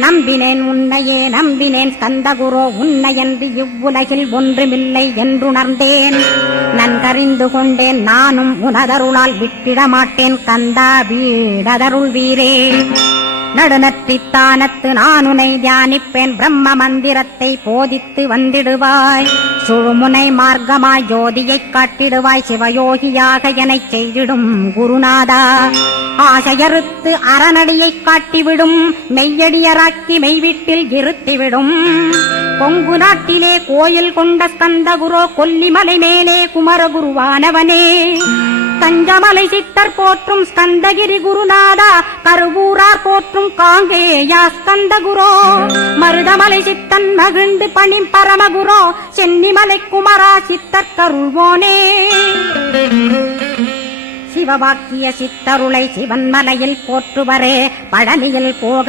நம்பினேன் உன்னையே நம்பினேன் ஸ்கந்தகுரோ உன்னையன்று இவ்வுலகில் ஒன்றுமில்லை என்றுணர்ந்தேன். நன்கறிந்து கொண்டேன் நானும் உனதருளால் விட்டிட மாட்டேன் கந்தா வீடதருள் வீரே. நடுநற்றித்தானத்து நானுனை தியானிப்பேன் பிரம்ம மந்திரத்தை போதித்து வந்திடுவாய். சுழுமுனை மார்க்கமாய் ஜோதியைக் காட்டிடுவாய் சிவயோகியாக எனச் செய்திடும் குருநாதா. ஆசையறுத்து அறநடியைக் காட்டிவிடும் மெய்யடியராக்கி மெய்வீட்டில் இருத்திவிடும். கொங்கு நாட்டிலே கோயில் கொண்ட ஸ்கந்தகுரோ கொல்லிமலை மேலே குமரகுருவானவனே. கஞ்சமலை சித்தர் போற்றும் ஸ்கந்தகிரி குருநாதா கருவூரார் போற்றும் காங்கேயா ஸ்கந்தகுரோ. மருதமலை சித்தன் மகிழ்ந்து பணிம் பரமகுரோ சென்னிமலை குமரா சித்தர் கருள்வோனே. சிவவாக்கிய சித்தருளை சிவன்மலையில் போற்றுவரே பழனியில் போக